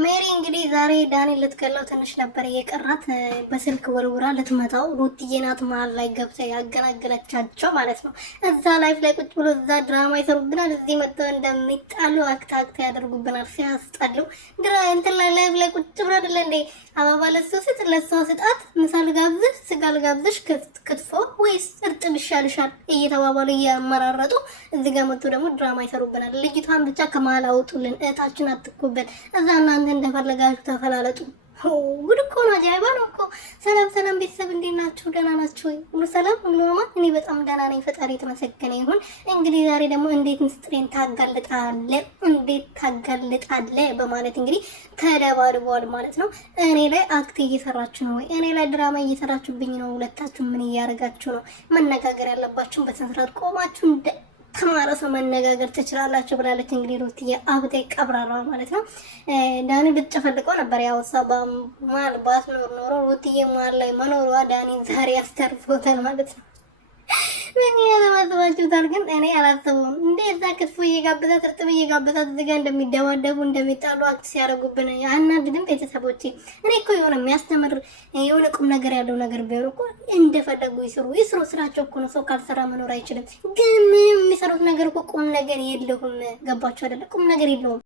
ሜሪ እንግዲህ ዛሬ ዳኒ ልትገለው ትንሽ ነበር የቀራት። በስልክ ወርውራ ልትመታው ሩትዬ ናት መሀል ላይ ገብታ ያገላገለቻቸው ማለት ነው። እዛ ላይፍ ላይ ቁጭ ብሎ እዛ ድራማ ይሰሩብናል፣ እዚህ መጥተው እንደሚጣሉ አክት ያደርጉብናል። ሲያስጣሉ እንትን ላይ ላይፍ ላይ ቁጭ ብሎ አይደለ እንዴ አበባ ለሱ ስጥ ለሷ ስጣት፣ ምሳ ልጋብዝሽ፣ ስጋ ልጋብዝሽ፣ ክትፎ ወይስ እርጥብ ይሻልሻል እየተባባሉ እያመራረጡ እዚህ ጋር መጥቶ ደግሞ ድራማ ይሰሩብናል። ልጅቷን ብቻ ከመሀል አውጡልን፣ እህታችን አትኩብን። እዛ እናንተ እንደፈለጋችሁ ተፈላለጡ። ጉድ እኮ ነው፣ አጃይባ ነው እኮ። ሰላም ቤተሰብ እንዴት ናችሁ? ደህና ናችሁ ወይ? ሁሉ ሰላም ሁሉ ማማ? እኔ በጣም ደህና ነኝ፣ ፈጣሪ የተመሰገነ ይሁን። እንግዲህ ዛሬ ደግሞ እንዴት ምስጥሬን ታጋልጣለ በማለት እንግዲህ ተደባድበዋል ማለት ነው። እኔ ላይ አክት እየሰራችሁ ነው ወይ? እኔ ላይ ድራማ እየሰራችሁብኝ ነው? ሁለታችሁ ምን እያደረጋችሁ ነው? መነጋገር ያለባችሁን በስነስርዓት ቆማችሁ ተማረ ሰው መነጋገር ትችላላችሁ ብላለች። እንግዲህ ሩትዬ አብቴ ቀብራራ ማለት ነው። ዳኒ ብትጨፈልቀው ነበር ያው ሰባ ማል ባትኖር ኖሮ ሩትዬ ማል ላይ መኖሯ ዳኒ ዛሬ ያስተርፎታል ማለት ነው። ምን ያለማስባችሁታል? ግን እኔ አላሰቡም እንዴ እዛ ክትፎ እየጋበዛት እርጥብ እየጋበዛት እዚህ ጋር እንደሚደባደቡ እንደሚጣሉ አክት ሲያደርጉብን አናድድም? ቤተሰቦቼ እኔ እኮ የሆነ የሚያስተምር የሆነ ቁም ነገር ያለው ነገር ቢሆን እኮ እንደፈለጉ ይስሩ። ስራቸው እኮ ነው። ሰው ካልሰራ መኖር አይችልም። ግን ምንም የሚሰሩት ነገር እኮ ቁም ነገር የለውም። ገባችሁ አይደለ? ቁም ነገር የለውም።